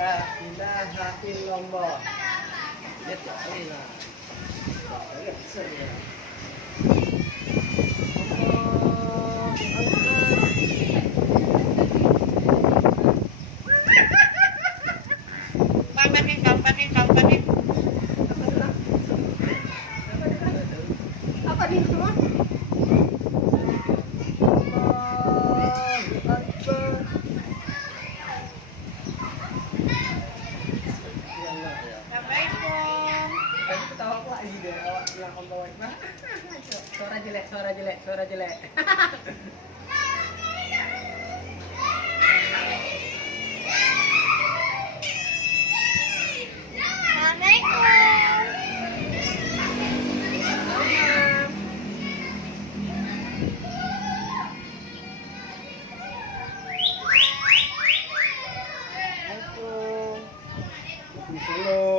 la ilaha illallah. Lihat ya, ini lah. Lihat besarnya. Apa di rumah? Suara jelek. Assalamualaikum.